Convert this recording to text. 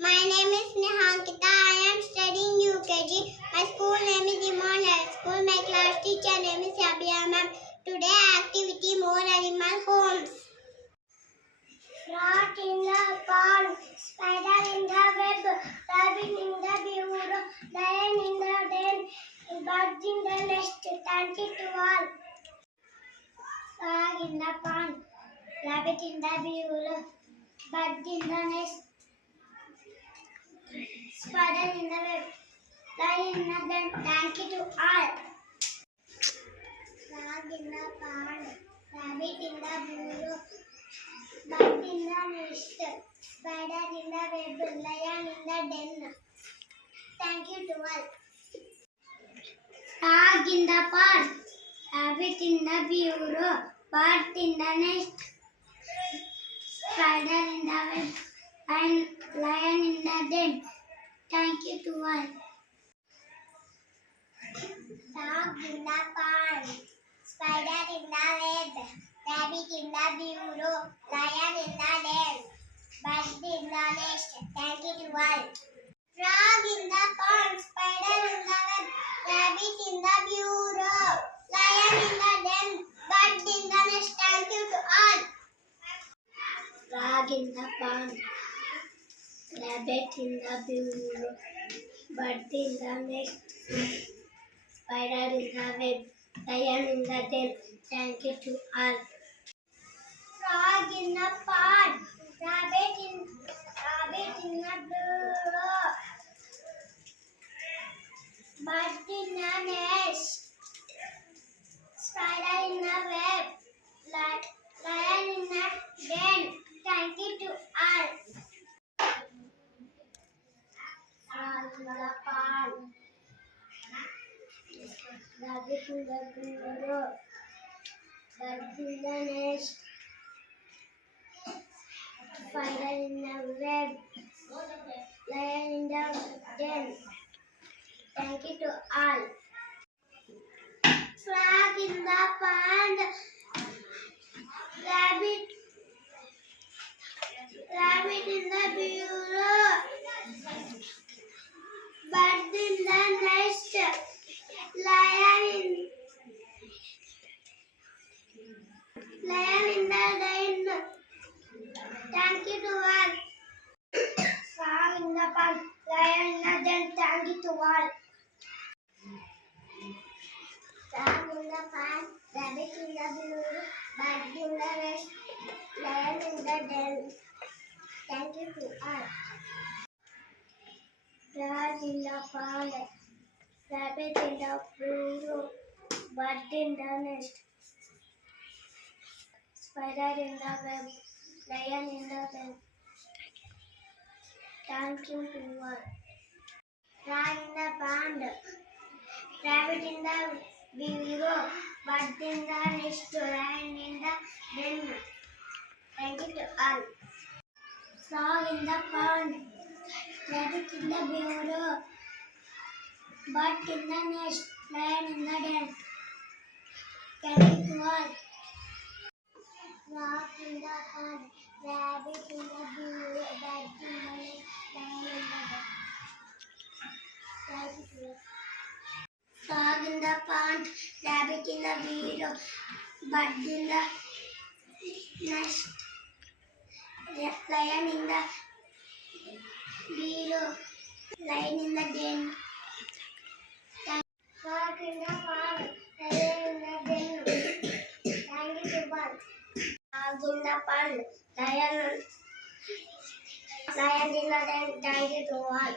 My name is Nehankita. I am studying UKG. My school name is Imon High School. My class teacher name is Abia ma'am. Today activity more animal homes. Rat in the pond, spider in the web, rabbit in the bureau, lion in the den, birds in the nest. Thank you to all. Frog in the pond, rabbit in the bureau, bird in the nest, spider in the web, lion in the den. Thank you to all. Frog in the pond, rabbit in the bureau, bird in the nest, spider in the web, lion in the den. Thank you to all. Frog in the pond, rabbit in the bureau, bird in the nest, spider in the web, and lion in the den. Thank you to all. Frog in the pond, spider in the web, rabbit in the bureau, lion in the den, bird in the nest. Thank you to all. Frog in the pond, spider in the web, rabbit in the bureau, lion in the den, bird in the nest. Thank you to all. Frog in the pond, rabbit in the bureau, bird in the nest, spider in the web, lion in the den. Thank you to all. Frog in the pond, rabbit in the bureau, bird in the nest, spider in the web, lion in the den. Thank you to all. Frog in the pond, rabbit in the bureau, bird in the nest, spider in the web, lion in the den. Thank you to all. Frog in the pond, rabbit in the bureau, bird in the nest, lion in the den. Thank you to all. Frog in the pond, lion in the den. Thank you to all. Frog in the pond, rabbit in the bureau, bird in the nest, lion in the den. Thank you to all. Frog in the pond, rabbit in the bureau, bird in the nest, spider in the web, lion in the den. Thank you to all. Frog in the pond, rabbit in the bureau, bird in the nest, lion in the den. Thank you to all. Frog in the pond, rabbit in the bureau, bird in the nest, lion in the den. Thank you to all. Frog in the pond, rabbit in the bureau, bird in the nest, lion in the den. Thank you to all. Frog in the pond, rabbit in the bureau, bird in the nest, lion in the bureau, lion in the den. Frog in the pond, lion in the den. Thank you to all. Frog in the pond, lion in the den. Thank you to all.